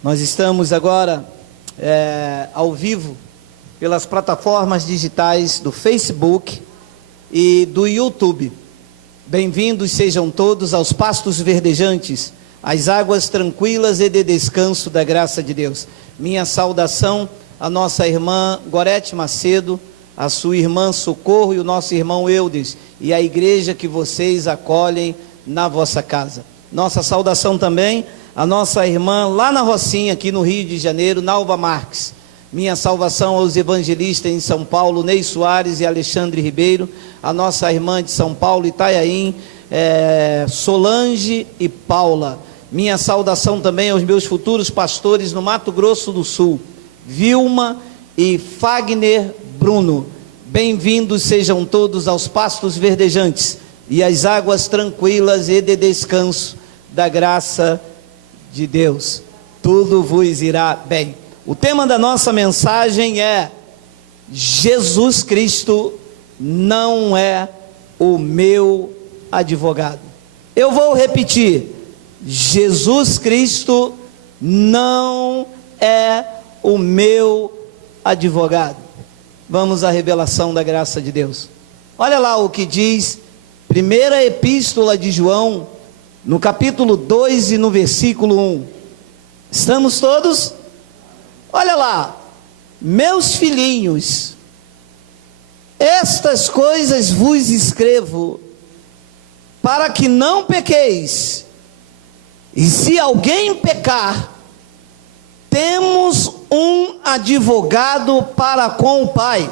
Nós estamos agora ao vivo pelas plataformas digitais do Facebook e do YouTube. Bem-vindos sejam todos aos pastos verdejantes, às águas tranquilas e de descanso da graça de Deus. Minha saudação à nossa irmã Gorete Macedo, a sua irmã Socorro e o nosso irmão Eudes, e a igreja que vocês acolhem na vossa casa. Nossa saudação também à nossa irmã lá na Rocinha, aqui no Rio de Janeiro, Nalva Marques. Minha saudação aos evangelistas em São Paulo, Ney Soares e Alexandre Ribeiro, a nossa irmã de São Paulo, Itaiaém, Solange e Paula. Minha saudação também aos meus futuros pastores no Mato Grosso do Sul, Vilma e Fagner Bruno. Bem-vindos sejam todos aos pastos verdejantes e às águas tranquilas e de descanso da graça de Deus. Tudo vos irá bem. O tema da nossa mensagem é: Jesus Cristo não é o meu advogado. Eu vou repetir: Jesus Cristo não é o meu advogado. Vamos à revelação da graça de Deus. Olha lá o que diz primeira epístola de João, no capítulo 2 e no versículo 1. Estamos todos? Olha lá: meus filhinhos, estas coisas vos escrevo, para que não pequeis. E se alguém pecar, temos um advogado para com o Pai,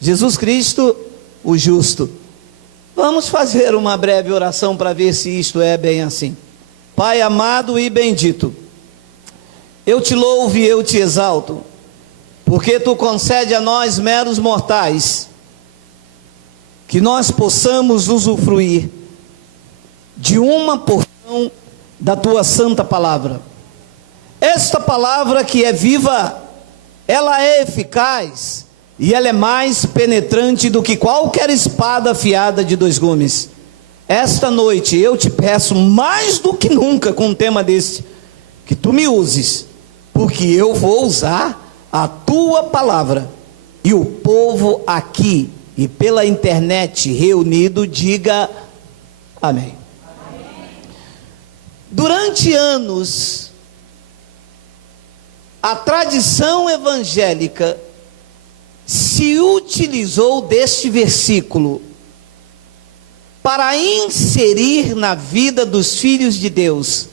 Jesus Cristo, o justo. Vamos fazer uma breve oração para ver se isto é bem assim. Pai amado e bendito, eu te louvo e eu te exalto, porque tu concede a nós meros mortais, que nós possamos usufruir de uma porção da tua santa palavra. Esta palavra que é viva, ela é eficaz, e ela é mais penetrante do que qualquer espada afiada de dois gumes. Esta noite eu te peço mais do que nunca, com um tema deste, que tu me uses, porque eu vou usar a tua palavra, e o povo aqui e pela internet reunido diga amém. Durante anos, a tradição evangélica se utilizou deste versículo para inserir na vida dos filhos de Deus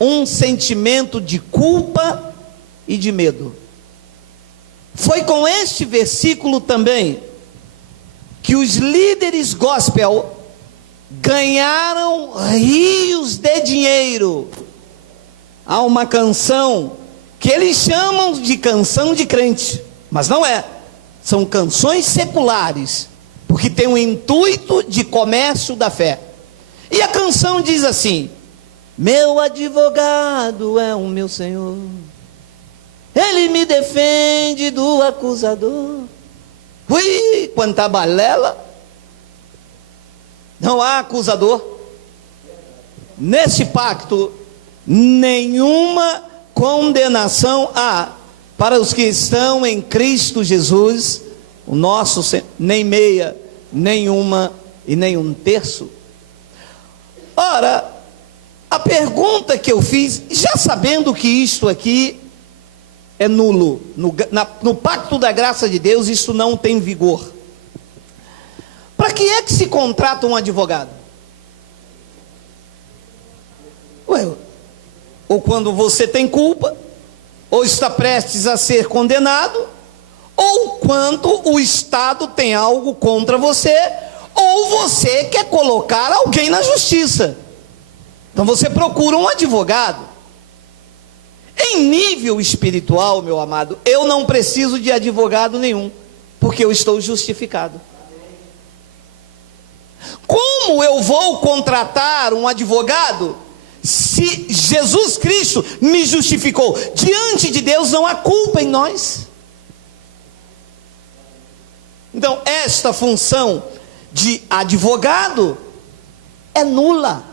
um sentimento de culpa e de medo. Foi com este versículo também que os líderes gospel ganharam rios de dinheiro. Há uma canção que eles chamam de canção de crente, mas não é. São canções seculares, porque tem o intuito de comércio da fé. E a canção diz assim: meu advogado é o meu Senhor, ele me defende do acusador. Ui, quanta balela! Não há acusador. Nesse pacto, nenhuma condenação há para os que estão em Cristo Jesus, o nosso, nem meia, nenhuma e nem um terço. Ora, a pergunta que eu fiz, já sabendo que isto aqui é nulo, no pacto da graça de Deus, isso não tem vigor. Para que é que se contrata um advogado? Ou quando você tem culpa, ou está prestes a ser condenado, ou quando o Estado tem algo contra você, ou você quer colocar alguém na justiça. Então você procura um advogado. Em nível espiritual, meu amado, eu não preciso de advogado nenhum, porque eu estou justificado. Como eu vou contratar um advogado se Jesus Cristo me justificou? Diante de Deus não há culpa em nós. Então esta função de advogado é nula.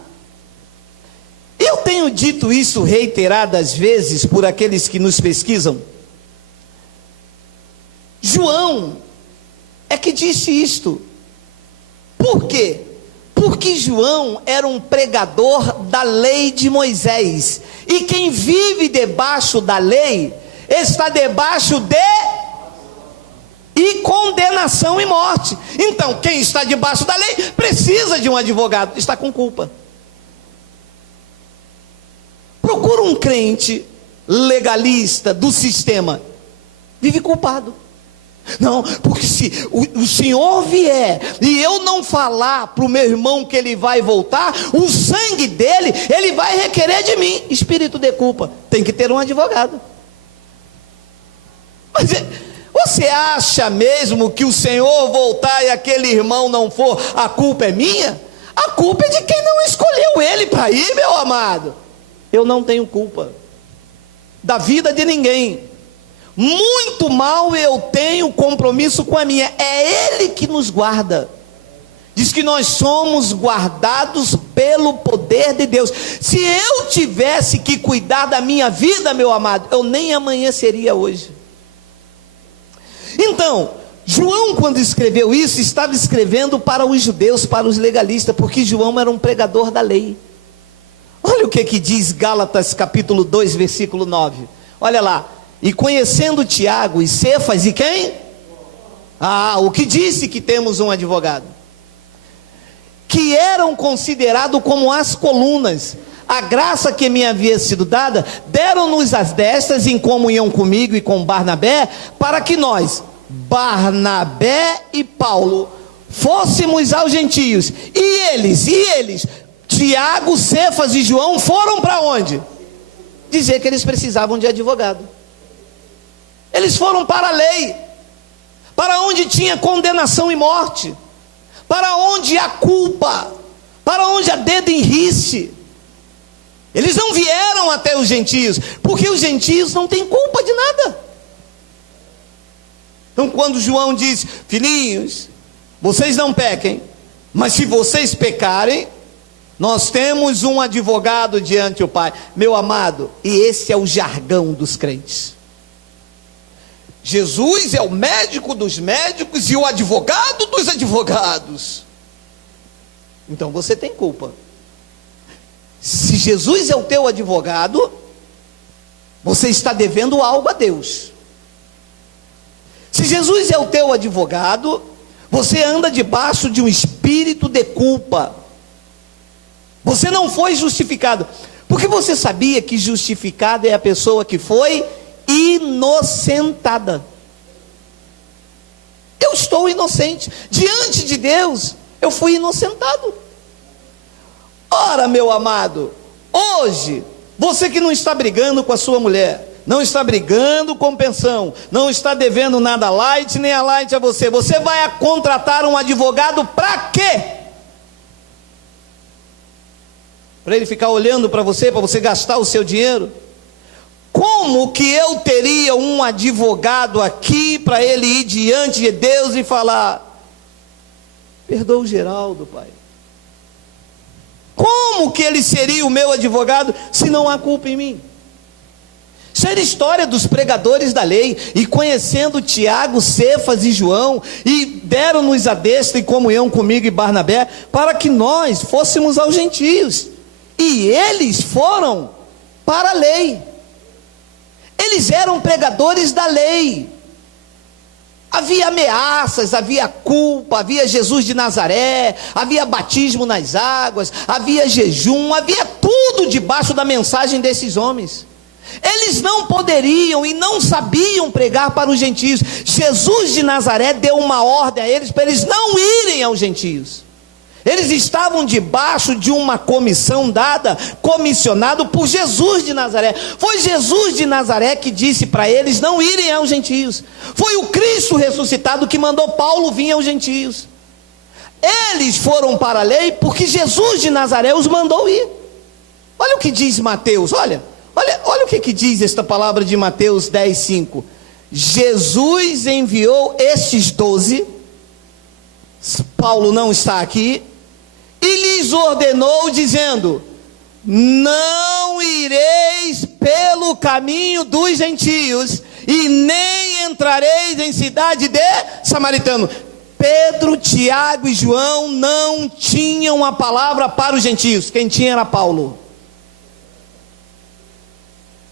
E eu tenho dito isso reiteradas vezes por aqueles que nos pesquisam. João é que disse isto. Por quê? Porque João era um pregador da lei de Moisés. E quem vive debaixo da lei está debaixo de condenação e morte. Então, quem está debaixo da lei precisa de um advogado, está com culpa. Procura um crente legalista do sistema, vive culpado. Não, porque se o Senhor vier e eu não falar para o meu irmão que ele vai voltar, o sangue dele, ele vai requerer de mim. Espírito de culpa, tem que ter um advogado. Mas você acha mesmo que o Senhor voltar e aquele irmão não for, a culpa é minha? A culpa é de quem não escolheu ele para ir, meu amado. Eu não tenho culpa da vida de ninguém. Muito mal eu tenho compromisso com a minha. É Ele que nos guarda. Diz que nós somos guardados pelo poder de Deus. Se eu tivesse que cuidar da minha vida, meu amado, eu nem amanheceria hoje. Então, João, quando escreveu isso, estava escrevendo para os judeus, para os legalistas, porque João era um pregador da lei. Olha o que diz Gálatas capítulo 2, versículo 9. Olha lá. E conhecendo Tiago e Cefas e quem? O que disse que temos um advogado. Que eram considerados como as colunas. A graça que me havia sido dada, deram-nos as destas em comunhão comigo e com Barnabé, para que nós, Barnabé e Paulo, fôssemos aos gentios. E eles, Tiago, Cefas e João, foram para onde? Dizer que eles precisavam de advogado. Eles foram para a lei, para onde tinha condenação e morte, para onde há culpa, para onde há dedo em riste. Eles não vieram até os gentios, porque os gentios não têm culpa de nada. Então quando João diz, filhinhos, vocês não pequem, mas se vocês pecarem, nós temos um advogado diante do Pai. Meu amado, e esse é o jargão dos crentes. Jesus é o médico dos médicos e o advogado dos advogados. Então você tem culpa. Se Jesus é o teu advogado, você está devendo algo a Deus. Se Jesus é o teu advogado, você anda debaixo de um espírito de culpa. Você não foi justificado. Porque você sabia que justificado é a pessoa que foi inocentada. Eu estou inocente. Diante de Deus, eu fui inocentado. Ora, meu amado, hoje, você que não está brigando com a sua mulher, não está brigando com pensão, não está devendo nada a Light, nem a Light a você, você vai contratar um advogado para quê? Para ele ficar olhando para você gastar o seu dinheiro? Como que eu teria um advogado aqui para ele ir diante de Deus e falar, perdoa o Geraldo, pai? Como que ele seria o meu advogado se não há culpa em mim? Isso era a história dos pregadores da lei. E conhecendo Tiago, Cefas e João, e deram-nos a destra em comunhão comigo e Barnabé, para que nós fôssemos aos gentios. E eles foram para a lei. Eles eram pregadores da lei. Havia ameaças, havia culpa, havia Jesus de Nazaré, havia batismo nas águas, havia jejum, havia tudo debaixo da mensagem desses homens. Eles não poderiam e não sabiam pregar para os gentios. Jesus de Nazaré deu uma ordem a eles para eles não irem aos gentios. Eles estavam debaixo de uma comissão dada, comissionado por Jesus de Nazaré. Foi Jesus de Nazaré que disse para eles não irem aos gentios. Foi o Cristo ressuscitado que mandou Paulo vir aos gentios. Eles foram para a lei porque Jesus de Nazaré os mandou ir. Olha o que diz Mateus, olha o que diz esta palavra de Mateus 10:5. Jesus enviou estes 12, Paulo não está aqui, e lhes ordenou dizendo, não ireis pelo caminho dos gentios, e nem entrareis em cidade de samaritano. Pedro, Tiago e João não tinham a palavra para os gentios. Quem tinha era Paulo.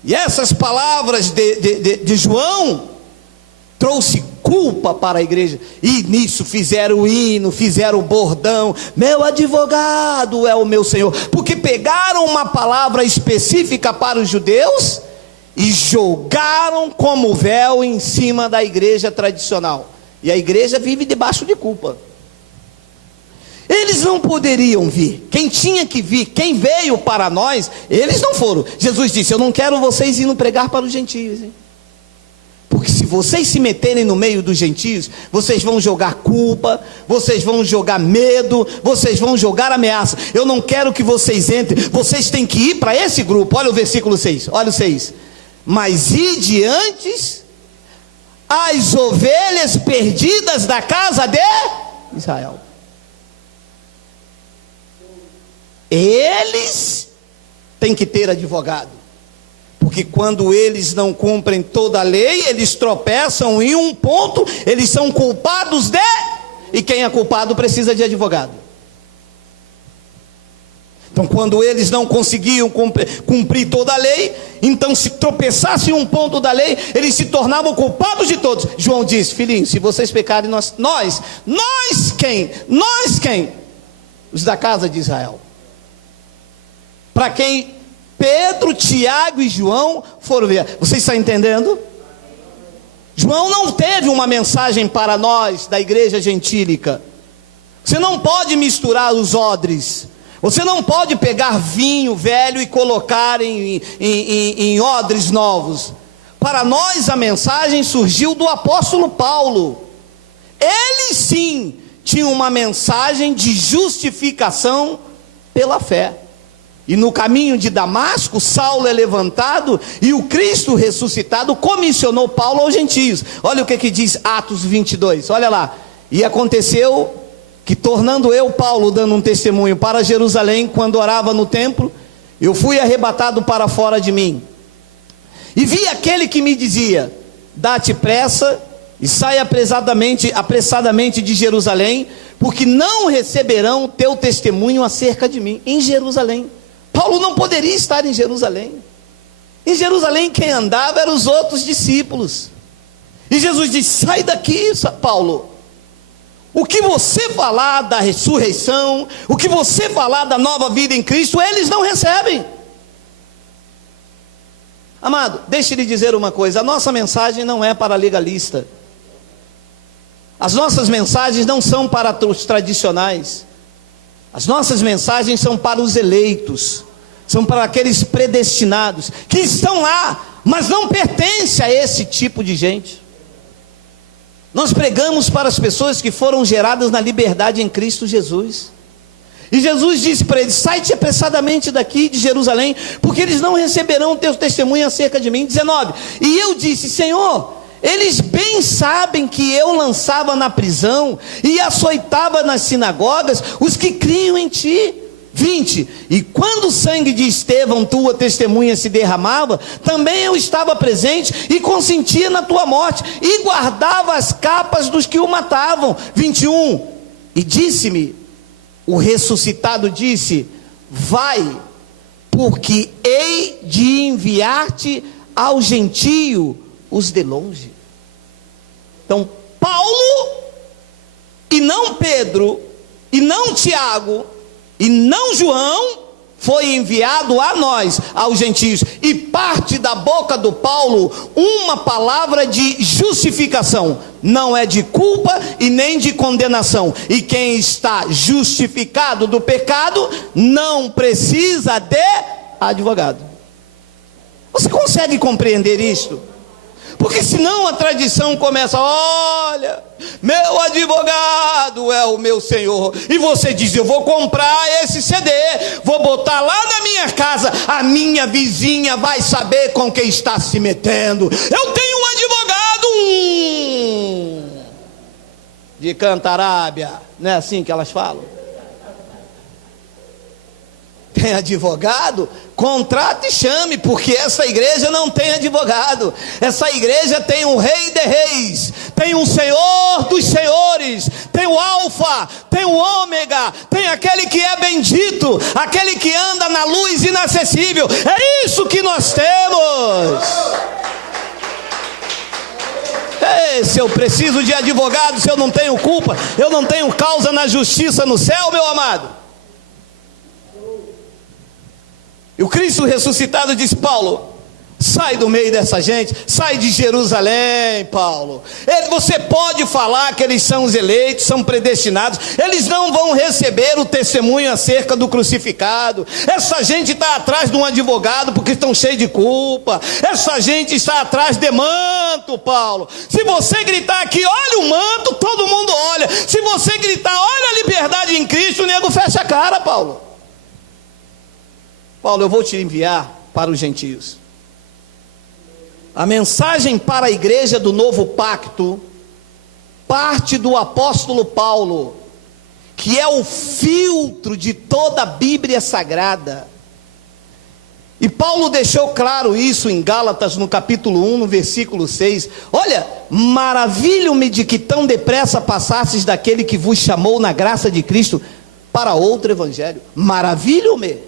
E essas palavras de João trouxe culpa para a igreja. E nisso fizeram o hino, fizeram o bordão: meu advogado é o meu Senhor. Porque pegaram uma palavra específica para os judeus e jogaram como véu em cima da igreja tradicional. E a igreja vive debaixo de culpa. Eles não poderiam vir. Quem tinha que vir, quem veio para nós, eles não foram. Jesus disse: eu não quero vocês indo pregar para os gentios, hein? Porque se vocês se meterem no meio dos gentios, vocês vão jogar culpa, vocês vão jogar medo, vocês vão jogar ameaça. Eu não quero que vocês entrem. Vocês têm que ir para esse grupo. Olha o versículo 6, olha o 6. Mas ide antes as ovelhas perdidas da casa de Israel. Eles têm que ter advogado, porque quando eles não cumprem toda a lei, eles tropeçam em um ponto, eles são culpados de, e quem é culpado precisa de advogado. Então, quando eles não conseguiam cumprir toda a lei, então se tropeçassem em um ponto da lei, eles se tornavam culpados de todos. João disse: filhinho, se vocês pecarem, nós quem? Os da casa de Israel. Para quem Pedro, Tiago e João foram ver. Vocês estão entendendo? João não teve uma mensagem para nós da igreja gentílica. Você não pode misturar os odres. Você não pode pegar vinho velho e colocar em odres novos. Para nós a mensagem surgiu do apóstolo Paulo. Ele sim tinha uma mensagem de justificação pela fé. E no caminho de Damasco, Saulo é levantado e o Cristo ressuscitado comissionou Paulo aos gentios. Olha o que diz Atos 22, olha lá. E aconteceu que, tornando eu, Paulo, dando um testemunho para Jerusalém, quando orava no templo, eu fui arrebatado para fora de mim. E vi aquele que me dizia: dá-te pressa e sai apressadamente de Jerusalém, porque não receberão teu testemunho acerca de mim. Em Jerusalém. Paulo não poderia estar em Jerusalém. Em Jerusalém quem andava eram os outros discípulos. E Jesus disse: sai daqui, Paulo. O que você falar da ressurreição, o que você falar da nova vida em Cristo, eles não recebem. Amado, deixe eu lhe dizer uma coisa: a nossa mensagem não é para legalista. As nossas mensagens não são para os tradicionais. As nossas mensagens são para os eleitos, são para aqueles predestinados, que estão lá, mas não pertencem a esse tipo de gente. Nós pregamos para as pessoas que foram geradas na liberdade em Cristo Jesus. E Jesus disse para eles: sai-te apressadamente daqui de Jerusalém, porque eles não receberão o teu testemunho acerca de mim. 19. E eu disse: Senhor, eles bem sabem que eu lançava na prisão e açoitava nas sinagogas os que criam em ti. 20. E quando o sangue de Estevão, tua testemunha, se derramava, também eu estava presente e consentia na tua morte, e guardava as capas dos que o matavam. 21. E disse-me, o ressuscitado disse: vai, porque hei de enviar-te ao gentio os de longe. Então Paulo, e não Pedro, e não Tiago, e não João, foi enviado a nós, aos gentios, e parte da boca do Paulo uma palavra de justificação, não é de culpa e nem de condenação. E quem está justificado do pecado não precisa de advogado. Você consegue compreender isto? Porque senão a tradição começa: olha, meu advogado é o meu Senhor. E você diz: eu vou comprar esse CD, vou botar lá na minha casa, a minha vizinha vai saber com quem está se metendo. Eu tenho um advogado de Cantarábia. Não é assim que elas falam? tem advogado, contrate e chame, porque essa igreja não tem advogado. Essa igreja tem um Rei de Reis, tem um Senhor dos Senhores, tem o Alfa, tem o Ômega, tem aquele que é bendito, aquele que anda na luz inacessível. É isso que nós temos. Se eu preciso de advogado, se eu não tenho culpa, eu não tenho causa na justiça no céu, meu amado. E o Cristo ressuscitado disse: Paulo, sai do meio dessa gente, sai de Jerusalém, Paulo. Você pode falar que eles são os eleitos, são predestinados, eles não vão receber o testemunho acerca do crucificado. Essa gente está atrás de um advogado porque estão cheios de culpa. Essa gente está atrás de manto, Paulo. Se você gritar aqui, olha o manto, todo mundo olha. Se você gritar, olha a liberdade em Cristo, o nego fecha a cara, Paulo. Paulo, eu vou te enviar para os gentios. A mensagem para a igreja do novo pacto parte do apóstolo Paulo, que é o filtro de toda a Bíblia Sagrada. E Paulo deixou claro isso em Gálatas, no capítulo 1, no versículo 6. Olha, maravilho-me de que tão depressa passastes daquele que vos chamou na graça de Cristo para outro evangelho. Maravilho-me.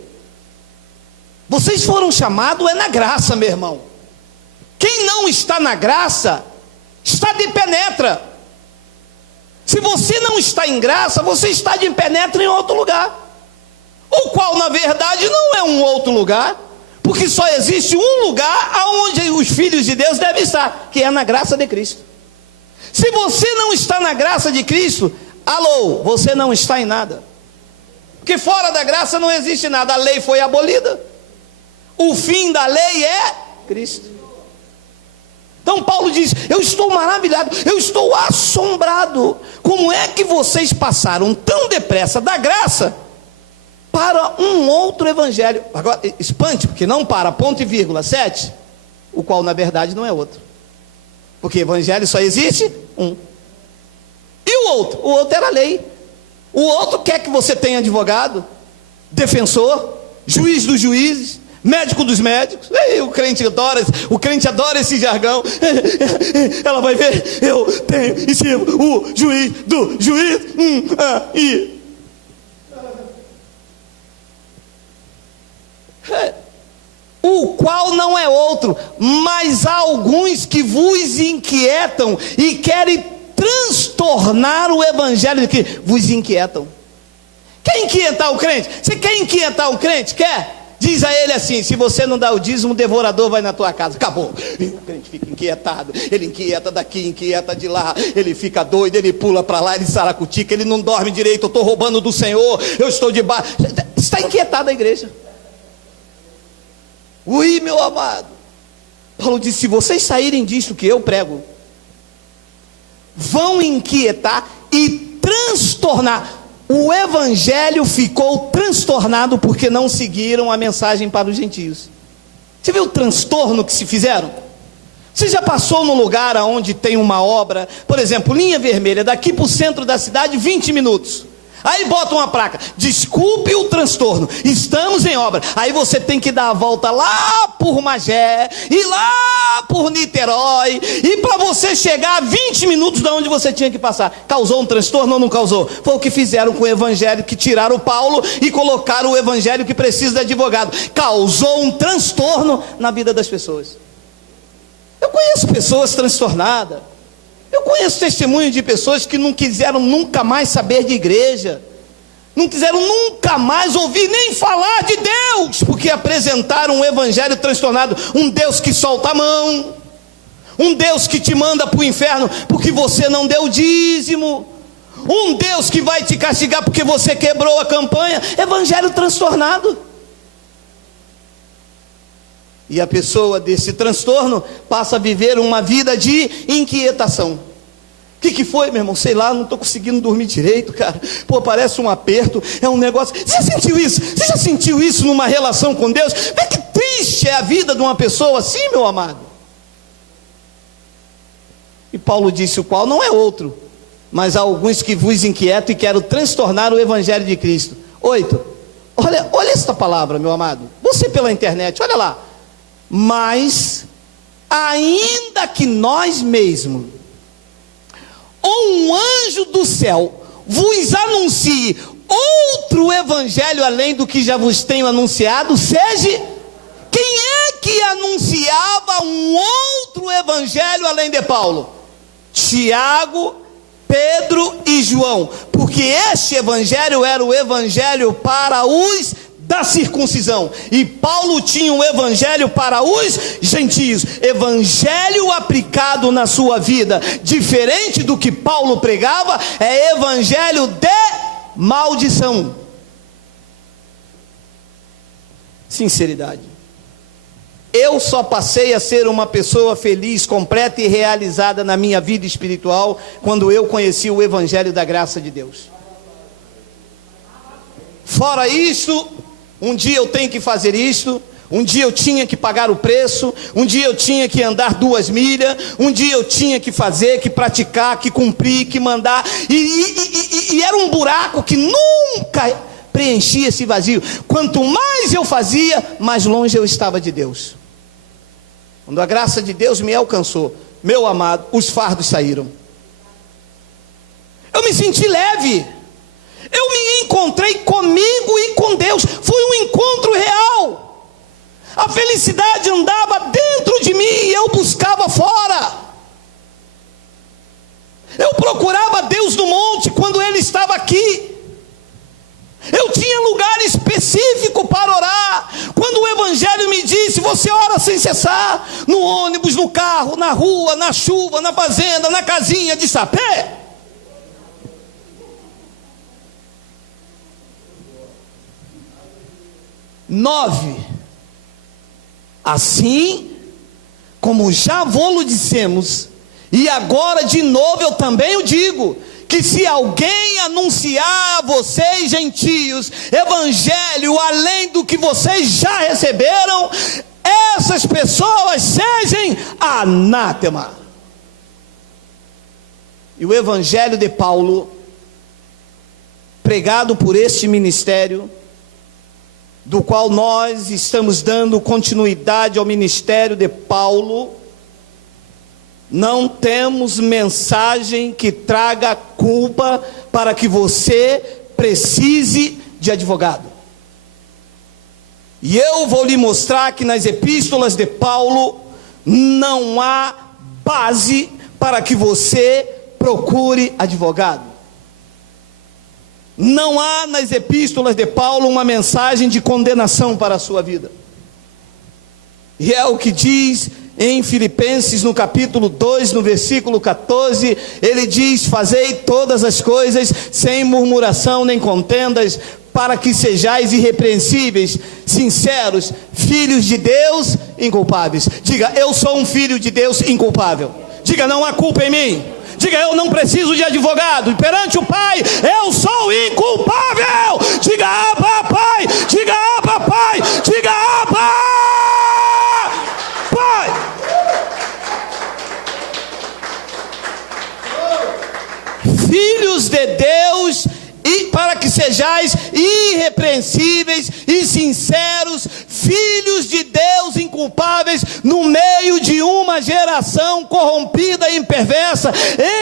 Vocês foram chamados na graça, meu irmão. Quem não está na graça, está de penetra. Se você não está em graça, você está de penetra em outro lugar. O qual na verdade não é um outro lugar, porque só existe um lugar aonde os filhos de Deus devem estar, que é na graça de Cristo. Se você não está na graça de Cristo, alô, você não está em nada. Porque fora da graça não existe nada, a lei foi abolida. O fim da lei é Cristo. Então Paulo diz: eu estou maravilhado, eu estou assombrado. Como é que vocês passaram tão depressa da graça para um outro evangelho? Agora, espante, porque não para, ponto e vírgula, 7, o qual na verdade não é outro. Porque evangelho só existe um. E o outro? O outro era a lei. O outro quer que você tenha advogado, defensor, juiz dos juízes, médico dos médicos. O crente adora esse jargão. Ela vai ver, eu tenho em cima o juiz do juiz. O qual não é outro, mas há alguns que vos inquietam e querem transtornar o evangelho, que vos inquietam. Quer inquietar o crente? Você quer inquietar o crente? Quer? Diz a ele assim: se você não dá o dízimo, o devorador vai na tua casa. Acabou. O crente fica inquietado, ele inquieta daqui, inquieta de lá, ele fica doido, ele pula para lá, ele saracutica, ele não dorme direito. Eu estou roubando do Senhor, eu estou debaixo. Está inquietada a igreja. Ui, meu amado. Paulo disse: se vocês saírem disso que eu prego, vão inquietar e transtornar. O evangelho ficou transtornado porque não seguiram a mensagem para os gentios. Você viu o transtorno que se fizeram? Você já passou num lugar onde tem uma obra, por exemplo, linha vermelha, daqui para o centro da cidade, 20 minutos. Aí bota uma placa: desculpe o transtorno, estamos em obra. Aí você tem que dar a volta lá por Magé, e lá por Niterói, e para você chegar a 20 minutos de onde você tinha que passar. Causou um transtorno ou não causou? Foi o que fizeram com o evangelho, que tiraram o Paulo e colocaram o evangelho que precisa de advogado. Causou um transtorno na vida das pessoas. Eu conheço pessoas transtornadas. Eu conheço testemunhos de pessoas que não quiseram nunca mais saber de igreja, não quiseram nunca mais ouvir nem falar de Deus, porque apresentaram um evangelho transtornado, um Deus que solta a mão, um Deus que te manda para o inferno porque você não deu dízimo, um Deus que vai te castigar porque você quebrou a campanha. Evangelho transtornado. E a pessoa desse transtorno passa a viver uma vida de inquietação. O que foi, meu irmão? Sei lá, não estou conseguindo dormir direito, cara. Pô, parece um aperto, é um negócio. Você já sentiu isso? Você já sentiu isso numa relação com Deus? Vê que triste é a vida de uma pessoa assim, meu amado. E Paulo disse: o qual não é outro, mas há alguns que vos inquietam e querem transtornar o evangelho de Cristo. 8. olha esta palavra, meu amado. Você pela internet, olha lá. Mas, ainda que nós mesmos, ou um anjo do céu, vos anuncie outro evangelho além do que já vos tenho anunciado, seja... Quem é que anunciava um outro evangelho além de Paulo? Tiago, Pedro e João, porque este evangelho era o evangelho para os da circuncisão, e Paulo tinha um evangelho para os gentios, evangelho aplicado na sua vida, diferente do que Paulo pregava, é evangelho de maldição. Sinceridade. Eu só passei a ser uma pessoa feliz, completa e realizada na minha vida espiritual quando eu conheci o evangelho da graça de Deus. Fora isso, um dia eu tenho que fazer isto, um dia eu tinha que pagar o preço, um dia eu tinha que andar 2 milhas, um dia eu tinha que fazer, que praticar, que cumprir, que mandar, e era um buraco que nunca preenchia esse vazio. Quanto mais eu fazia, mais longe eu estava de Deus. Quando a graça de Deus me alcançou, meu amado, os fardos saíram. Eu me senti leve. Eu me encontrei comigo e com Deus. Foi um encontro real. A felicidade andava dentro de mim e eu buscava fora. Eu procurava Deus no monte quando Ele estava aqui. Eu tinha lugar específico para orar. Quando o evangelho me disse, você ora sem cessar, no ônibus, no carro, na rua, na chuva, na fazenda, na casinha de sapé. Nove. Assim, como já vos dissemos, e agora de novo eu também o digo, que se alguém anunciar a vocês gentios evangelho além do que vocês já receberam, essas pessoas sejam anátema. E o evangelho de Paulo, pregado por este ministério, do qual nós estamos dando continuidade ao ministério de Paulo, não temos mensagem que traga culpa para que você precise de advogado. E eu vou lhe mostrar que nas epístolas de Paulo não há base para que você procure advogado. Não há nas epístolas de Paulo uma mensagem de condenação para a sua vida. E é o que diz em Filipenses, no capítulo 2, no versículo 14, ele diz: fazei todas as coisas sem murmuração nem contendas, para que sejais irrepreensíveis, sinceros, filhos de Deus, inculpáveis. Diga, eu sou um filho de Deus inculpável. Diga, não há culpa em mim. Diga, eu não preciso de advogado. Perante o Pai, eu sou inculpável. Diga, Abba, Pai. Diga, Abba, Pai. Diga, Abba, Pai. Filhos de Deus, e para que sejais irrepreensíveis e sinceros, filhos de Deus inculpáveis, no meio de uma geração corrompida e perversa,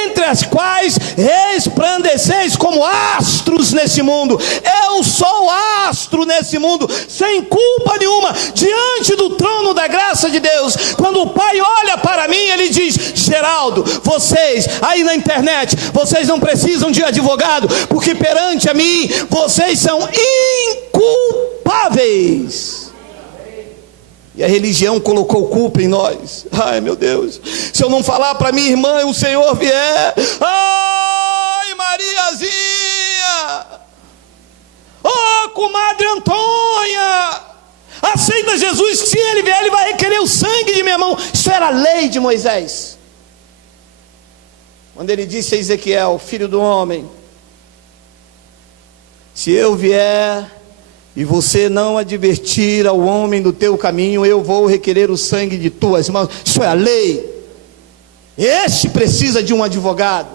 entre as quais resplandeceis como astros nesse mundo. Eu sou astro nesse mundo, sem culpa nenhuma, diante do trono da graça de Deus. Quando o Pai olha para mim, Ele diz: Geraldo, vocês aí na internet, vocês não precisam de advogado, porque perante a mim, vocês são inculpáveis. E a religião colocou culpa em nós. Ai, meu Deus, se eu não falar para minha irmã e o Senhor vier, ai, Mariazinha, oh, comadre Antônia, aceita Jesus, se ele vier, ele vai requerer o sangue de minha mão. Isso era a lei de Moisés. Quando ele disse a Ezequiel: filho do homem, se eu vier e você não advertir ao homem do teu caminho, eu vou requerer o sangue de tuas mãos. Isso é a lei. Este precisa de um advogado.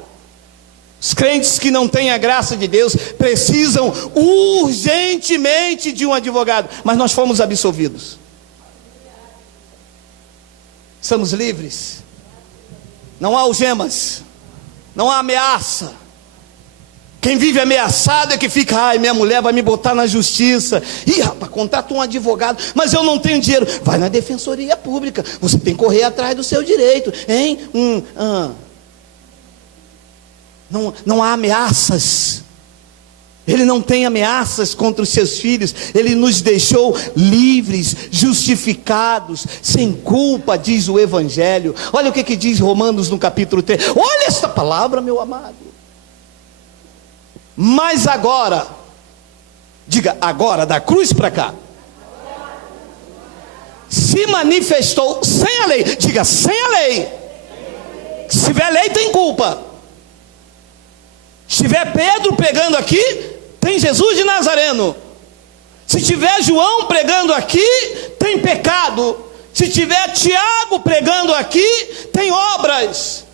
Os crentes que não têm a graça de Deus precisam urgentemente de um advogado, mas nós fomos absolvidos. Somos livres. Não há algemas, não há ameaça. Quem vive ameaçado é que fica: ai, minha mulher vai me botar na justiça. Ih, rapaz, contrata um advogado, mas eu não tenho dinheiro. Vai na defensoria pública, você tem que correr atrás do seu direito, hein? Não há ameaças. Ele não tem ameaças contra os seus filhos. Ele nos deixou livres, justificados, sem culpa, diz o Evangelho. Olha o que diz Romanos no capítulo 3. Olha esta palavra, meu amado. Mas agora, diga agora, da cruz para cá, se manifestou sem a lei. Diga sem a lei. Se tiver lei, tem culpa. Se tiver Pedro pregando aqui, tem Jesus de Nazareno. Se tiver João pregando aqui, tem pecado. Se tiver Tiago pregando aqui, tem obras.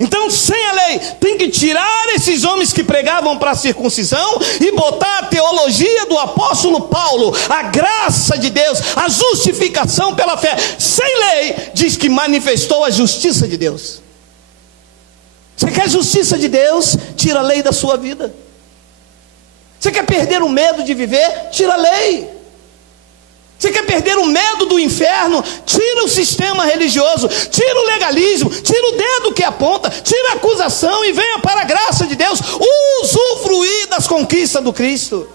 Então, sem a lei, tem que tirar esses homens que pregavam para a circuncisão e botar a teologia do apóstolo Paulo, a graça de Deus, a justificação pela fé. Sem lei, diz que manifestou a justiça de Deus. Você quer justiça de Deus? Tira a lei da sua vida. Você quer perder o medo de viver? Tira a lei. Você quer perder o medo do inferno? Tira o sistema religioso, tira o legalismo, tira o dedo que aponta, tira a acusação e venha para a graça de Deus, usufruir das conquistas do Cristo.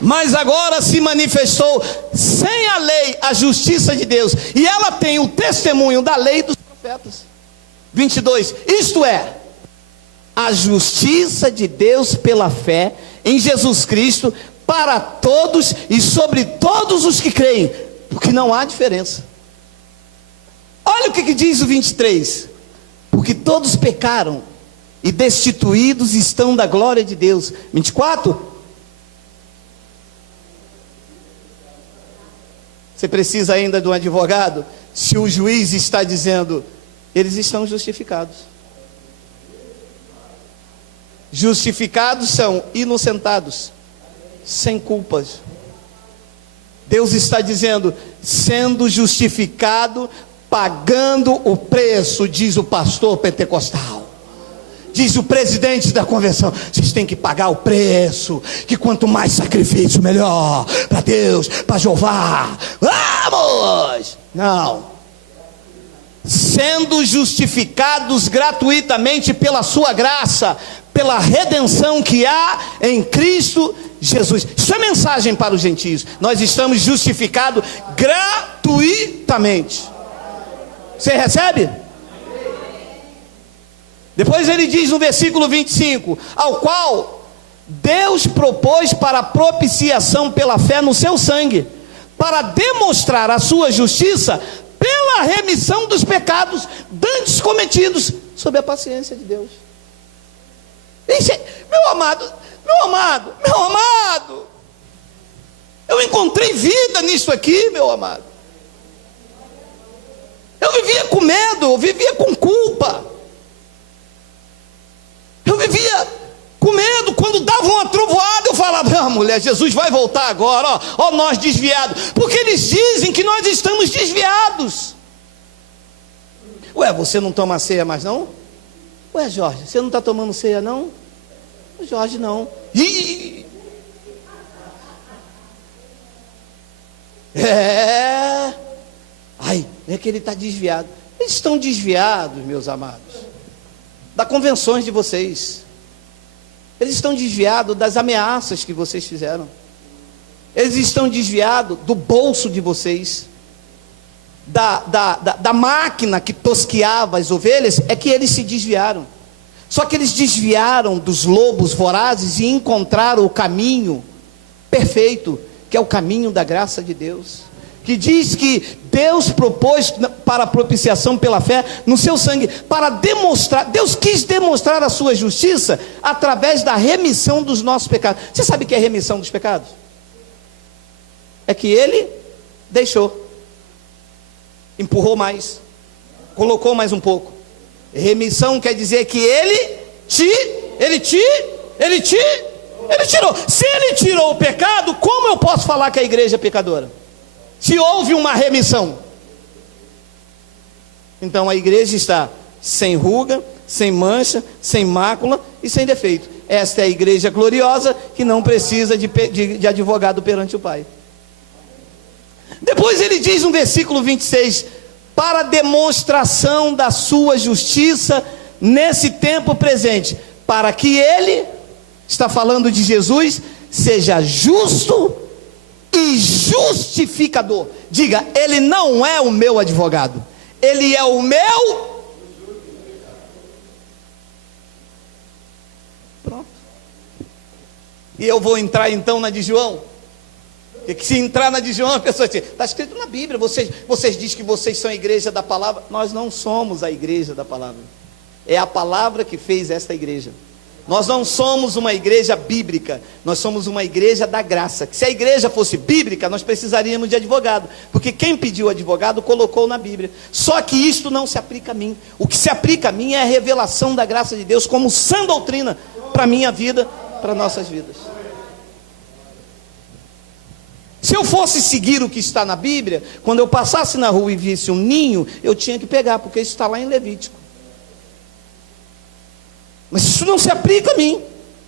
Mas agora se manifestou sem a lei a justiça de Deus, e ela tem o testemunho da lei dos profetas. 22, isto é, a justiça de Deus pela fé em Jesus Cristo para todos e sobre todos os que creem, porque não há diferença. Olha o que diz o 23, porque todos pecaram e destituídos estão da glória de Deus. 24, você precisa ainda de um advogado? Se o juiz está dizendo, eles estão justificados. Justificados são inocentados, sem culpas. Deus está dizendo, sendo justificado, pagando o preço, diz o pastor pentecostal. Diz o presidente da convenção, vocês têm que pagar o preço, que quanto mais sacrifício, melhor, para Deus, para Jeová. Vamos! Não. Sendo justificados gratuitamente pela sua graça, pela redenção que há em Cristo Jesus. Isso é mensagem para os gentios. Nós estamos justificados gratuitamente. Você recebe? Depois ele diz no versículo 25, ao qual Deus propôs para propiciação pela fé no seu sangue, para demonstrar a sua justiça pela remissão dos pecados dantes cometidos, sob a paciência de Deus. Meu amado, eu encontrei vida nisso aqui, meu amado. Eu vivia com medo, eu vivia com culpa. Eu vivia com medo, quando dava uma trovoada, eu falava, mulher, Jesus vai voltar agora, ó nós desviados, porque eles dizem que nós estamos desviados. Ué, você não toma ceia mais não? Ué, Jorge, você não está tomando ceia não? Jorge não. Ai, é que ele está desviado. Eles estão desviados, meus amados, das convenções de vocês. Eles estão desviados das ameaças que vocês fizeram. Eles estão desviados do bolso de vocês. Da máquina que tosqueava as ovelhas, é que eles se desviaram. Só que eles desviaram dos lobos vorazes e encontraram o caminho perfeito, que é o caminho da graça de Deus, que diz que Deus propôs para a propiciação pela fé no seu sangue, para demonstrar, Deus quis demonstrar a sua justiça através da remissão dos nossos pecados. Você sabe o que é remissão dos pecados? É que Ele deixou. empurrou mais, colocou mais um pouco. Remissão quer dizer que ele tirou. Se ele tirou o pecado, como eu posso falar que a igreja é pecadora? Se houve uma remissão. Então a igreja está sem ruga, sem mancha, sem mácula e sem defeito. Esta é a igreja gloriosa que não precisa de advogado perante o Pai. Depois ele diz no versículo 26, para demonstração da sua justiça nesse tempo presente, para que ele, está falando de Jesus, seja justo e justificador. Diga, ele não é o meu advogado, ele é o meu. Pronto. E eu vou entrar então na de João. Porque se entrar na de João, a pessoa diz, está escrito na Bíblia, vocês dizem que vocês são a igreja da palavra. Nós não somos a igreja da palavra. É a palavra que fez esta igreja. Nós não somos uma igreja bíblica, nós somos uma igreja da graça. Se a igreja fosse bíblica, nós precisaríamos de advogado, porque quem pediu advogado colocou na Bíblia. Só que isto não se aplica a mim. O que se aplica a mim é a revelação da graça de Deus como sã doutrina para a minha vida, para nossas vidas. Se eu fosse seguir o que está na Bíblia, quando eu passasse na rua e visse um ninho, eu tinha que pegar, porque isso está lá em Levítico. Mas isso não se aplica a mim.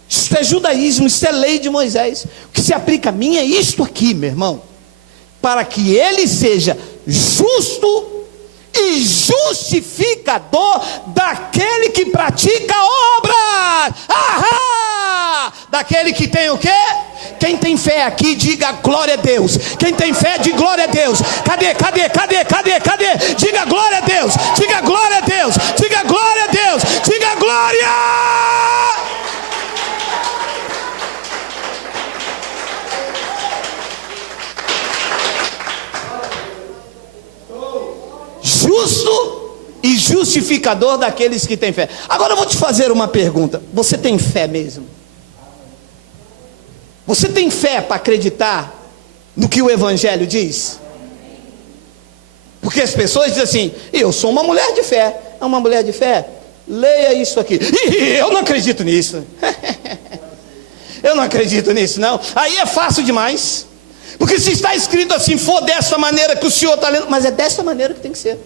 Isso é judaísmo, isso é lei de Moisés. O que se aplica a mim é isto aqui, meu irmão. Para que ele seja justo e justificador daquele que pratica obras. Ahá! Daquele que tem o quê? Quem tem fé aqui, diga glória a Deus. Quem tem fé, diga glória a Deus. Cadê? Diga glória a Deus. Diga glória a Deus. Diga glória a Deus. Diga glória. Justo e justificador daqueles que têm fé. Agora eu vou te fazer uma pergunta. Você tem fé mesmo? Você tem fé para acreditar no que o Evangelho diz? Porque as pessoas dizem assim, eu sou uma mulher de fé. É uma mulher de fé? Leia isso aqui. Eu não acredito nisso. Eu não acredito nisso não. Aí é fácil demais. Porque se está escrito assim, for dessa maneira que o senhor está lendo, mas é dessa maneira que tem que ser.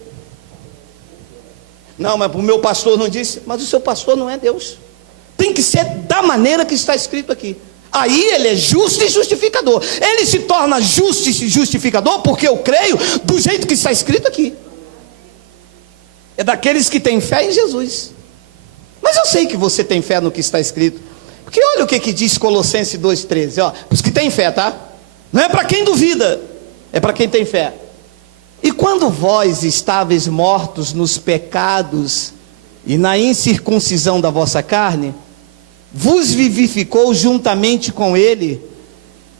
Não, mas o meu pastor não disse. Mas o seu pastor não é Deus. Tem que ser da maneira que está escrito aqui. Aí ele é justo e justificador. Ele se torna justo e justificador porque eu creio do jeito que está escrito aqui. É daqueles que têm fé em Jesus. Mas eu sei que você tem fé no que está escrito. Porque olha o que diz Colossenses 2,13. Os que têm fé, tá? Não é para quem duvida, é para quem tem fé. E quando vós estáveis mortos nos pecados e na incircuncisão da vossa carne, vos vivificou juntamente com ele,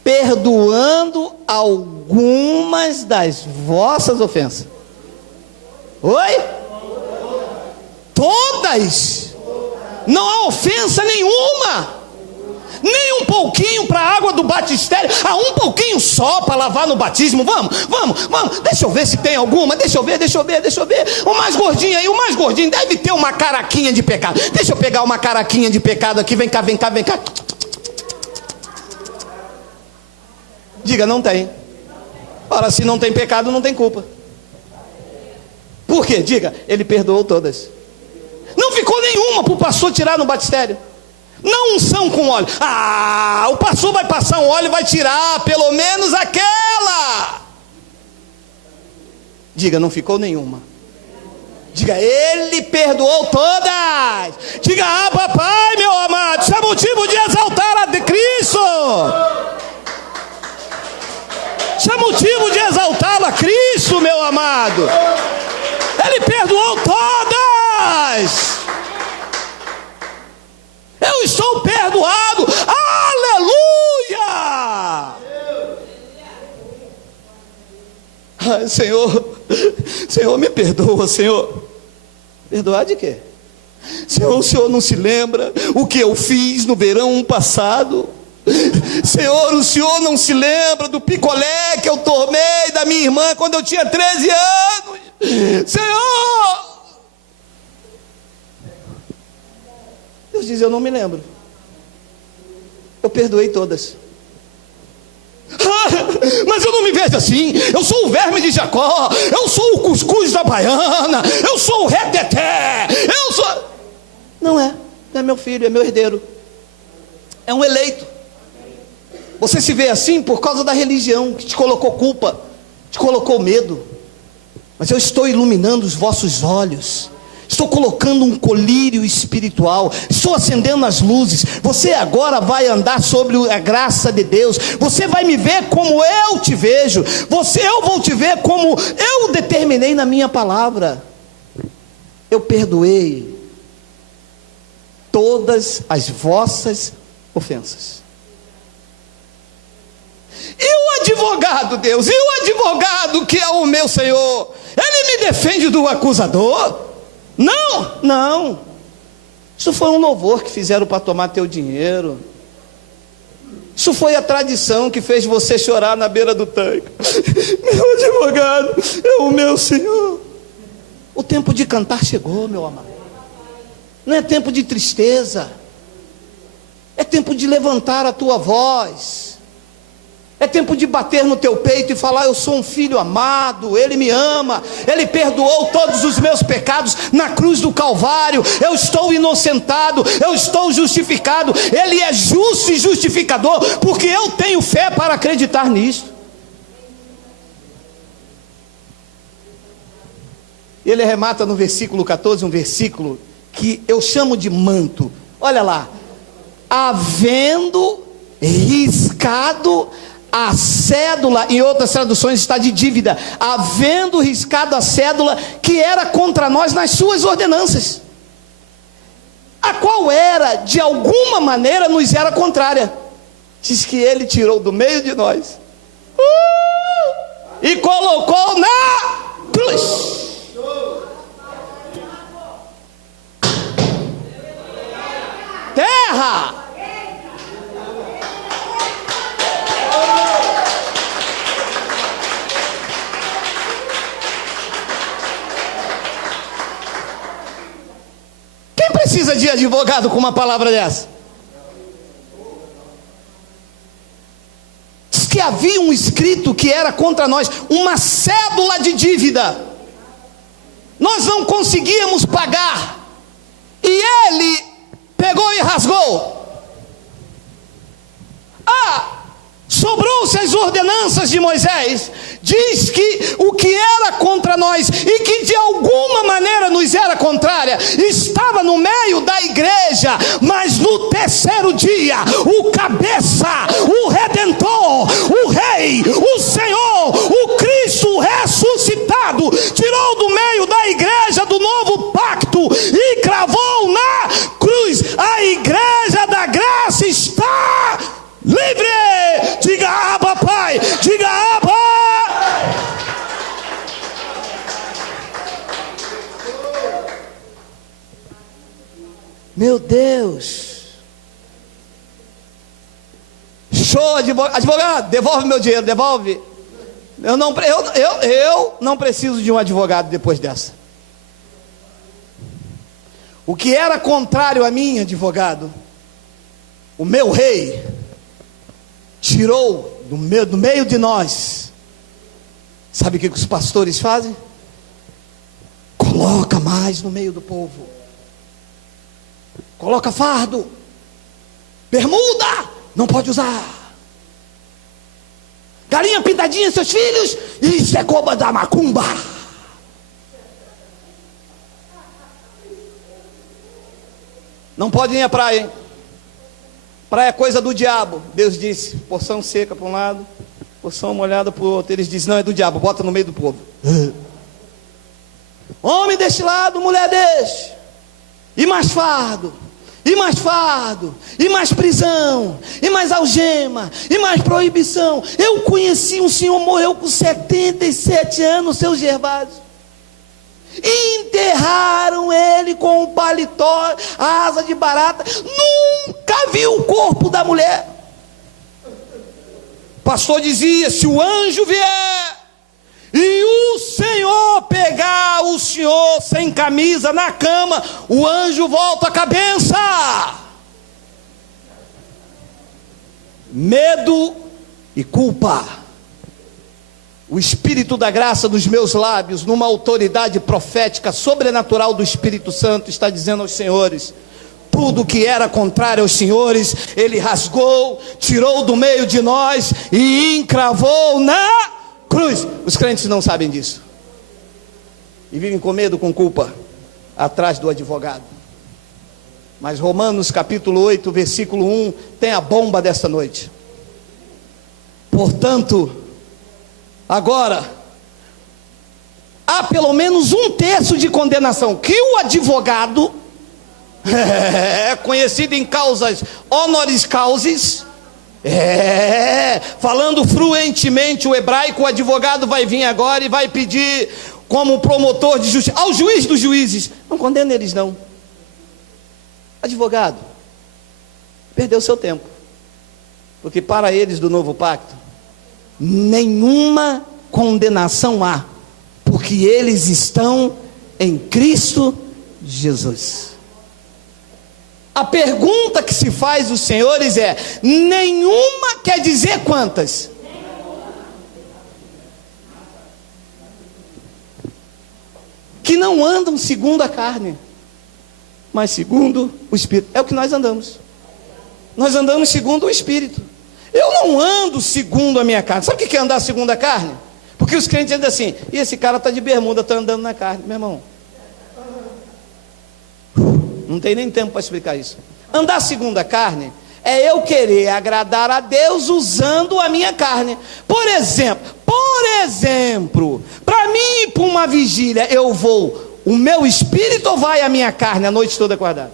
perdoando algumas das vossas ofensas. Oi? Todas. Não há ofensa nenhuma. Nem um pouquinho para a água do batistério. Há um pouquinho só para lavar no batismo. Vamos. Deixa eu ver se tem alguma. Deixa eu ver. O mais gordinho aí, deve ter uma caraquinha de pecado. Deixa eu pegar uma caraquinha de pecado aqui. Vem cá. Diga, não tem. Ora, se não tem pecado, não tem culpa. Por quê? Diga, ele perdoou todas. Não ficou nenhuma para o pastor tirar no batistério. Não unção com óleo. O pastor vai passar um óleo e vai tirar pelo menos aquela. Diga, não ficou nenhuma. Diga, ele perdoou todas. Diga, papai, meu amado. Isso é motivo de exaltar a Cristo. Isso é motivo de exaltá-lo a Cristo, meu amado. Ele perdoou todas. Eu estou perdoado. Aleluia! Ai, Senhor, me perdoa, Senhor. Perdoar de quê? Senhor, o Senhor não se lembra o que eu fiz no verão passado? Senhor, o Senhor não se lembra do picolé que eu tomei da minha irmã quando eu tinha 13 anos? Senhor! Deus diz: eu não me lembro. Eu perdoei todas. Mas eu não me vejo assim. Eu sou o verme de Jacó, eu sou o cuscuz da baiana, eu sou o reteté, eu sou... Não é meu filho, é meu herdeiro, é um eleito. Você se vê assim por causa da religião, que te colocou culpa, te colocou medo. Mas eu estou iluminando os vossos olhos, estou colocando um colírio espiritual, estou acendendo as luzes. Você agora vai andar sobre a graça de Deus. Você vai me ver como eu te vejo. Eu vou te ver como eu determinei na minha palavra. Eu perdoei todas as vossas ofensas. E o advogado, Deus? E o advogado que é o meu Senhor? Ele me defende do acusador? Não. Isso foi um louvor que fizeram para tomar teu dinheiro. Isso foi a tradição que fez você chorar na beira do tanque. Meu advogado é o meu Senhor. O tempo de cantar chegou, meu amado. Não é tempo de tristeza. É tempo de levantar a tua voz. É tempo de bater no teu peito e falar: eu sou um filho amado, Ele me ama, Ele perdoou todos os meus pecados na cruz do Calvário. Eu estou inocentado, eu estou justificado. Ele é justo e justificador, porque eu tenho fé para acreditar nisso. Ele arremata no versículo 14, um versículo que eu chamo de manto. Olha lá: havendo riscado a cédula, em outras traduções está de dívida, havendo riscado a cédula que era contra nós nas suas ordenanças, a qual era, de alguma maneira, nos era contrária. Diz que Ele tirou do meio de nós e colocou na cruz. Terra! Quem precisa de advogado com uma palavra dessa? Diz que havia um escrito que era contra nós, uma cédula de dívida. Nós não conseguíamos pagar, e Ele pegou e rasgou. Sobrou-se as ordenanças de Moisés. Diz que o que era contra nós e que de alguma maneira nos era contrária estava no meio da igreja, mas no terceiro dia o cabeça, o Redentor, o Rei, o Senhor, o Cristo ressuscitado, tirou do meio da igreja do novo pacto e cravou na cruz. A igreja da graça está livre. Diga Abba, Pai. Diga Abba. Meu Deus. Show, advogado, devolve meu dinheiro, devolve. Eu não preciso de um advogado depois dessa. O que era contrário a mim, advogado, o meu rei tirou do meio de nós. Sabe o que os pastores fazem? Coloca mais no meio do povo. Coloca fardo. Bermuda, não pode usar. Galinha pintadinha, seus filhos. Isso é coba da macumba. Não pode ir à praia, hein? Praia é coisa do diabo. Deus disse: porção seca para um lado, porção molhada para o outro. Eles dizem: não, é do diabo, bota no meio do povo. Homem deste lado, mulher deste. E mais fardo, e mais fardo, e mais prisão, e mais algema, e mais proibição. Eu conheci um senhor, morreu com 77 anos, seu Gervásio. Enterraram ele com um paletó, asa de barata. Nunca viu o corpo da mulher. O pastor dizia: se o anjo vier e o Senhor pegar sem camisa na cama, o anjo volta a cabeça. Medo e culpa. O Espírito da graça nos meus lábios, numa autoridade profética sobrenatural do Espírito Santo, está dizendo aos senhores: tudo que era contrário aos senhores, Ele rasgou, tirou do meio de nós e encravou na cruz. Os crentes não sabem disso e vivem com medo, com culpa, atrás do advogado. Mas Romanos capítulo 8, versículo 1, tem a bomba desta noite. Portanto, agora, há pelo menos 1/3 de condenação, que o advogado, conhecido em causas honoris causis, falando fluentemente o hebraico, o advogado vai vir agora e vai pedir, como promotor de justiça, ao juiz dos juízes: não condena eles não. Advogado, perdeu seu tempo, porque para eles do novo pacto, nenhuma condenação há, porque eles estão em Cristo Jesus. A pergunta que se faz os senhores é: nenhuma quer dizer quantas? Que não andam segundo a carne, mas segundo o Espírito. É o que nós andamos. Nós andamos segundo o Espírito. Eu não ando segundo a minha carne. Sabe o que é andar segundo a carne? Porque os crentes dizem assim: e esse cara está de bermuda, está andando na carne. Meu irmão, não tem nem tempo para explicar isso. Andar segundo a carne é eu querer agradar a Deus usando a minha carne. Por exemplo, para mim ir para uma vigília, eu vou o meu espírito ou vai a minha carne a noite toda acordada?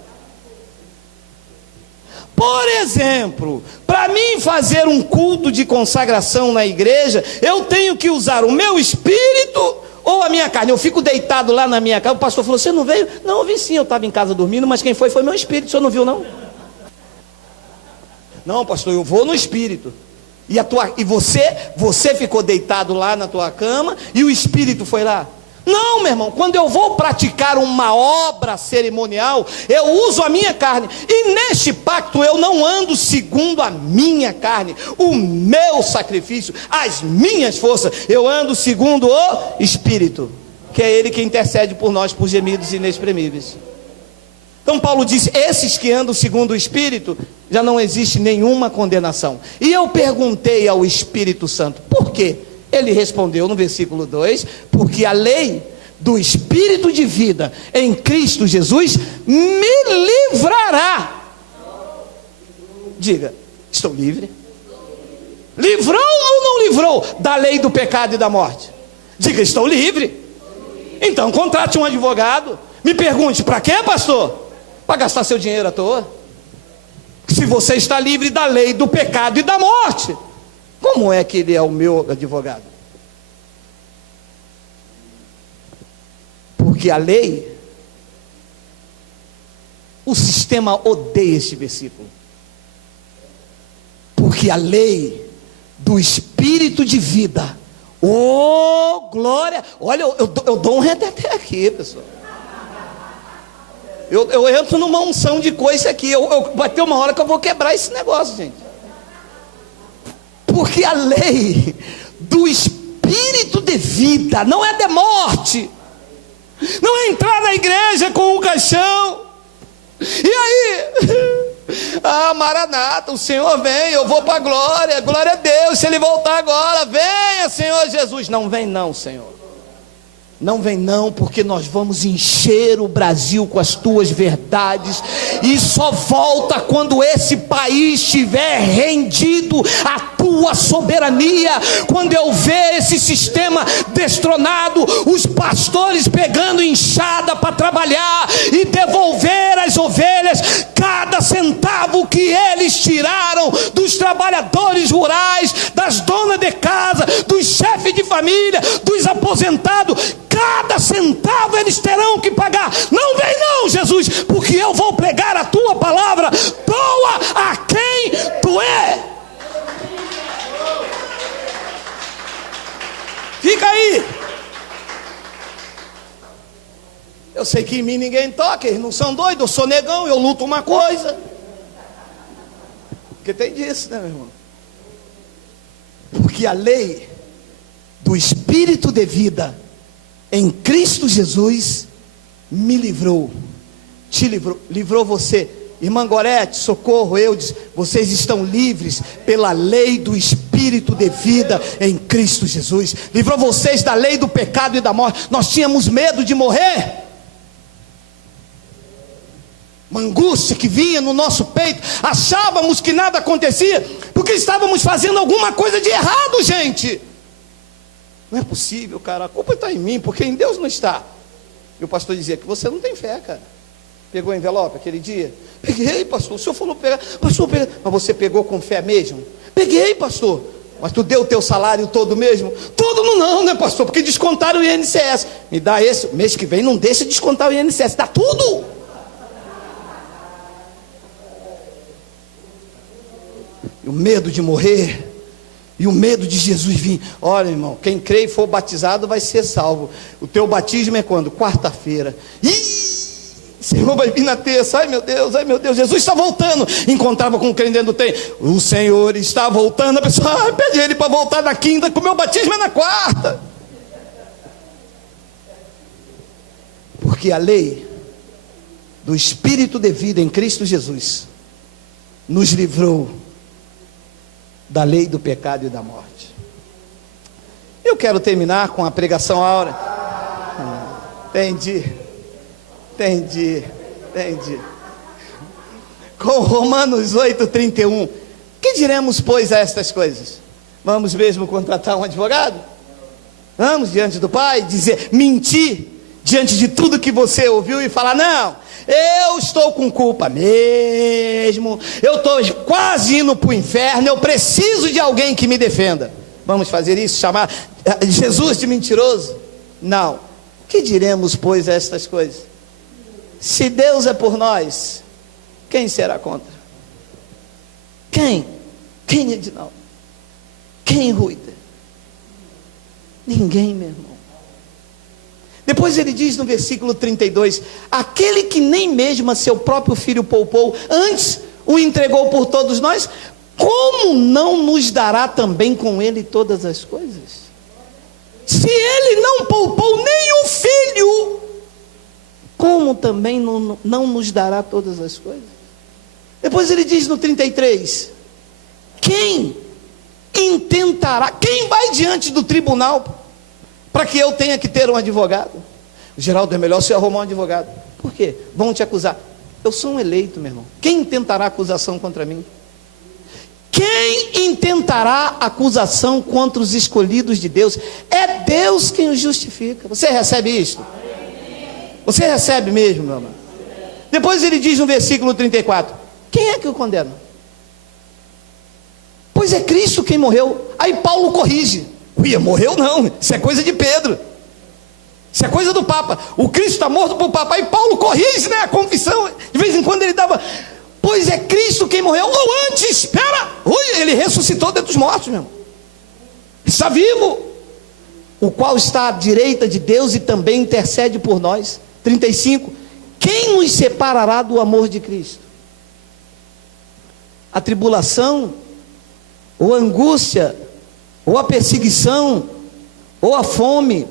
Por exemplo, para mim fazer um culto de consagração na igreja, eu tenho que usar o meu espírito ou a minha carne? Eu fico deitado lá na minha casa, o pastor falou: você não veio? Não, eu vi sim, eu estava em casa dormindo, mas quem foi meu espírito, o senhor não viu não? Não, pastor, eu vou no espírito. E você ficou deitado lá na tua cama e o espírito foi lá? Não, meu irmão, quando eu vou praticar uma obra cerimonial, eu uso a minha carne, e neste pacto eu não ando segundo a minha carne, o meu sacrifício, as minhas forças, eu ando segundo o Espírito, que é Ele que intercede por nós por gemidos inexprimíveis. Então Paulo disse: esses que andam segundo o Espírito, já não existe nenhuma condenação. E eu perguntei ao Espírito Santo: por quê? Ele respondeu no versículo 2: porque a lei do Espírito de vida em Cristo Jesus me livrará. Diga: estou livre. Livrou ou não livrou da lei do pecado e da morte? Diga: estou livre. Então contrate um advogado. Me pergunte: para quê, pastor? Para gastar seu dinheiro à toa? Se você está livre da lei do pecado e da morte, como é que ele é o meu advogado? Porque a lei, o sistema odeia este versículo. Porque a lei do Espírito de vida, oh glória, olha, eu dou um reteté aqui, pessoal. Eu entro numa unção de coisa aqui, vai ter uma hora que eu vou quebrar esse negócio, gente. Porque a lei do Espírito de vida, não é de morte, não é entrar na igreja com um caixão, e aí, Maranata, o Senhor vem, eu vou para a glória, glória a Deus, se Ele voltar agora, venha Senhor Jesus. Não vem não, Senhor, não vem não, porque nós vamos encher o Brasil com as tuas verdades, e só volta quando esse país estiver rendido à tua soberania, quando eu ver esse sistema destronado, os pastores pegando enxada para trabalhar e devolver às ovelhas cada centavo que eles tiraram dos trabalhadores rurais, das donas de casa, dos chefes de família, dos aposentados. Cada centavo eles terão que pagar. Não vem não, Jesus, porque eu vou pregar a tua palavra. Doa a quem tu é. Fica aí. Eu sei que em mim ninguém toca, eles não são doidos, eu sou negão, eu luto uma coisa. Porque tem disso, né, meu irmão? Porque a lei do Espírito de vida em Cristo Jesus me livrou, te livrou, livrou você. Irmã Gorete, Socorro, Eudes, vocês estão livres pela lei do Espírito de vida em Cristo Jesus. Livrou vocês da lei do pecado e da morte. Nós tínhamos medo de morrer, uma angústia que vinha no nosso peito, achávamos que nada acontecia, porque estávamos fazendo alguma coisa de errado, gente. Não é possível, cara, a culpa está em mim, porque em Deus não está. E o pastor dizia que você não tem fé, cara. Pegou o envelope aquele dia? Peguei, pastor, o senhor falou pegar, pastor, peguei. Mas você pegou com fé mesmo? Peguei, pastor. Mas tu deu o teu salário todo mesmo? Todo não, né, pastor? Porque descontaram o INSS. Me dá esse, mês que vem não deixa de descontar o INSS, dá tudo. E o medo de morrer, e o medo de Jesus vir. Olha, irmão, quem crê e for batizado vai ser salvo. O teu batismo é quando? Quarta-feira. Senhor vai vir na terça. Ai meu Deus, Jesus está voltando. Encontrava com um crente dentro do templo. O Senhor está voltando. A pessoa, pede ele para voltar na quinta, que o meu batismo é na quarta. Porque a lei do Espírito de vida em Cristo Jesus nos livrou da lei do pecado e da morte. Eu quero terminar com a pregação áurea. Entendi. Com Romanos 8:31. Que diremos, pois, a estas coisas? Vamos mesmo contratar um advogado? Vamos diante do Pai dizer, mentir diante de tudo que você ouviu e falar, não, eu estou com culpa mesmo, eu estou quase indo para o inferno, eu preciso de alguém que me defenda. Vamos fazer isso, chamar Jesus de mentiroso? Não. Que diremos, pois, a estas coisas? Se Deus é por nós, quem será contra? Quem? Quem, Edinaldo? Quem, Ruida? Ninguém, meu irmão. Depois ele diz no versículo 32, aquele que nem mesmo a seu próprio filho poupou, antes o entregou por todos nós, como não nos dará também com ele todas as coisas? Se ele não poupou nem o filho, como também não nos dará todas as coisas? Depois ele diz no 33, quem intentará, quem vai diante do tribunal para que eu tenha que ter um advogado? Geraldo, é melhor você arrumar um advogado. Por quê? Vão te acusar. Eu sou um eleito, meu irmão. Quem intentará acusação contra mim? Quem intentará acusação contra os escolhidos de Deus? É Deus quem os justifica. Você recebe isto? Você recebe mesmo, meu irmão? Depois ele diz no versículo 34, quem é que o condena? Pois é Cristo quem morreu. Aí Paulo corrige, morreu não, isso é coisa de Pedro, isso é coisa do Papa, o Cristo está morto por Papa. Aí Paulo corrige, né, a confissão, de vez em quando ele dava, pois é Cristo quem morreu, ou antes, espera, ele ressuscitou dentre os mortos, meu irmão, está vivo, o qual está à direita de Deus e também intercede por nós. 35, quem nos separará do amor de Cristo? A tribulação, ou a angústia, ou a perseguição, ou a fome,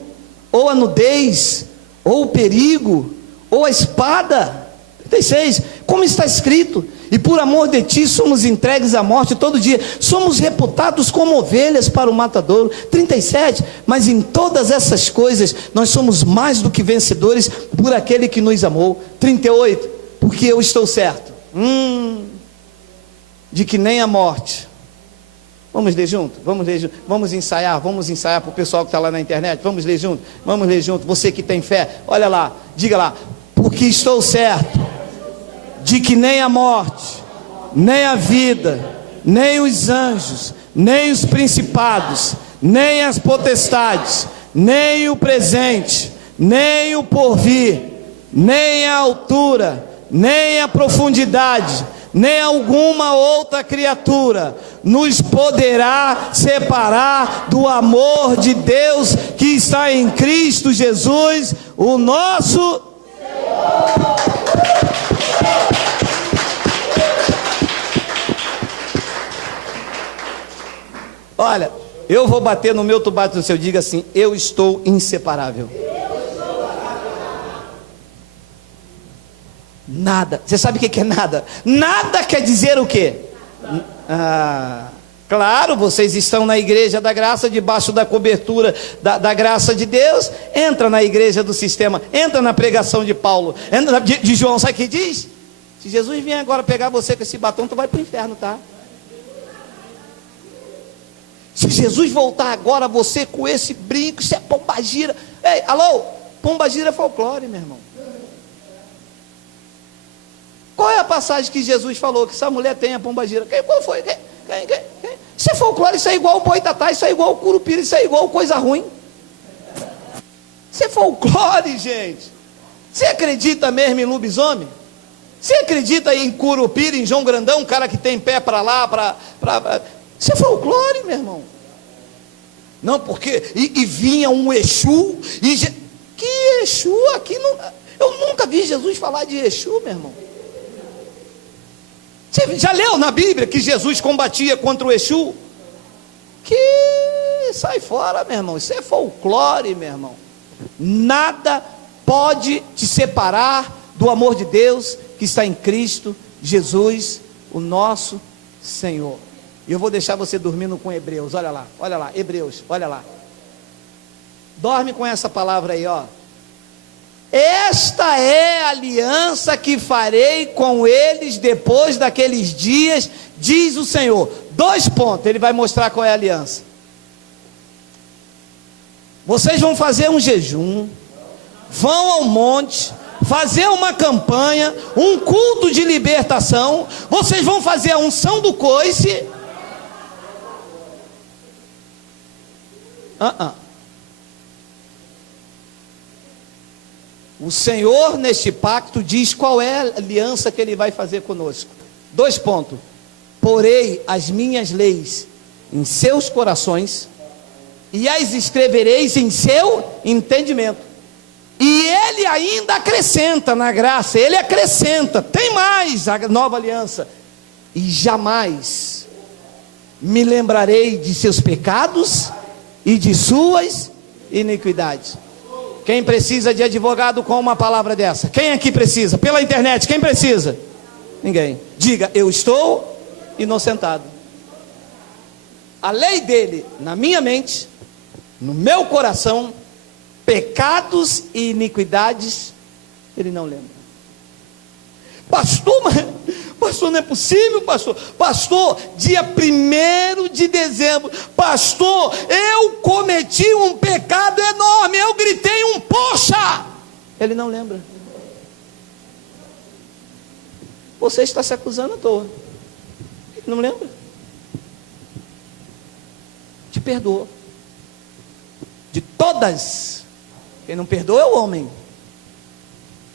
ou a nudez, ou o perigo, ou a espada. 36, como está escrito, e por amor de ti somos entregues à morte todo dia, somos reputados como ovelhas para o matadouro. 37, mas em todas essas coisas nós somos mais do que vencedores por aquele que nos amou. 38, porque eu estou certo de que nem a morte, vamos ler junto, vamos ensaiar para o pessoal que está lá na internet, vamos ler junto, você que tem fé, olha lá, diga lá, porque estou certo de que nem a morte, nem a vida, nem os anjos, nem os principados, nem as potestades, nem o presente, nem o porvir, nem a altura, nem a profundidade, nem alguma outra criatura nos poderá separar do amor de Deus que está em Cristo Jesus, o nosso Olha, eu vou bater no meu, tu bate no seu, diga assim: eu estou inseparável. Nada. Você sabe o que é nada? Nada quer dizer o quê? Claro, vocês estão na igreja da graça, debaixo da cobertura da graça de Deus. Entra na igreja do sistema, entra na pregação de Paulo, entra de João. Sabe o que diz? Se Jesus vier agora pegar você com esse batom, tu vai para o inferno, tá? Se Jesus voltar agora, você com esse brinco, isso é pombagira. Ei, alô, pombagira é folclore, meu irmão. Qual é a passagem que Jesus falou que essa mulher tem a pombagira? Qual foi? Quem? Isso é folclore, isso é igual o boitatá, isso é igual o curupira, isso é igual coisa ruim. Isso é folclore, gente. Você acredita mesmo em lobisomem? Você acredita em curupira, em João Grandão, um cara que tem pé para lá, isso é folclore, meu irmão. Não, porque e vinha um Exu, que Exu? Aqui não, eu nunca vi Jesus falar de Exu, meu irmão. Você já leu na Bíblia que Jesus combatia contra o Exu? Que sai fora, meu irmão. Isso é folclore, meu irmão. Nada pode te separar do amor de Deus que está em Cristo Jesus, o nosso Senhor. E eu vou deixar você dormindo com Hebreus. Olha lá, Hebreus, olha lá. Dorme com essa palavra aí, ó. Esta é a aliança que farei com eles depois daqueles dias, diz o Senhor. 2 pontos, ele vai mostrar qual é a aliança. Vocês vão fazer um jejum, vão ao monte, fazer uma campanha, um culto de libertação, vocês vão fazer a unção do coice. O Senhor neste pacto diz qual é a aliança que Ele vai fazer conosco. 2 pontos. Porei as minhas leis em seus corações e as escrevereis em seu entendimento. E Ele ainda acrescenta na graça, Ele acrescenta, tem mais a nova aliança. E jamais me lembrarei de seus pecados e de suas iniquidades. Quem precisa de advogado com uma palavra dessa? Quem aqui precisa? Pela internet, quem precisa? Ninguém. Diga: eu estou inocentado. A lei dele na minha mente, no meu coração, pecados e iniquidades, ele não lembra. Pastor, não é possível, pastor, dia 1º de dezembro, pastor, eu cometi um pecado enorme, eu gritei um poxa, ele não lembra. Você está se acusando à toa, ele não lembra. Te perdoou, de todas. Quem não perdoa é o homem.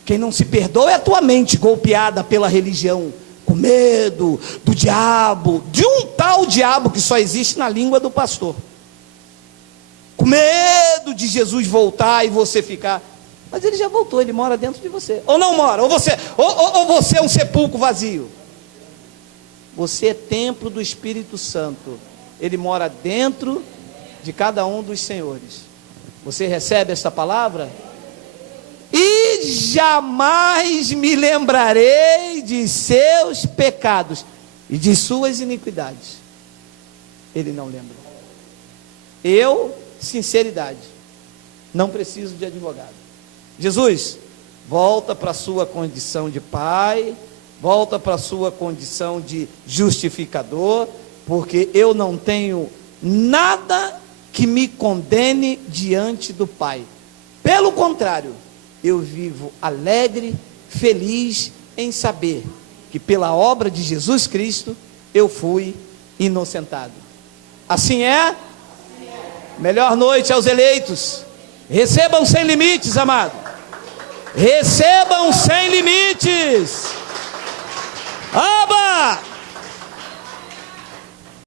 Quem não se perdoa é a tua mente golpeada pela religião, com medo do diabo, de um tal diabo que só existe na língua do pastor, com medo de Jesus voltar e você ficar. Mas ele já voltou, ele mora dentro de você. Ou não mora, ou você é um sepulcro vazio. Você é templo do Espírito Santo, ele mora dentro de cada um dos senhores. Você recebe essa palavra? E jamais me lembrarei de seus pecados e de suas iniquidades. Ele não lembra. Eu, sinceridade, não preciso de advogado. Jesus, volta para a sua condição de pai, volta para a sua condição de justificador, porque eu não tenho nada que me condene diante do Pai. Pelo contrário, eu vivo alegre, feliz em saber que pela obra de Jesus Cristo eu fui inocentado. Assim é? Melhor noite aos eleitos. Recebam sem limites, amado. Recebam sem limites. Aba!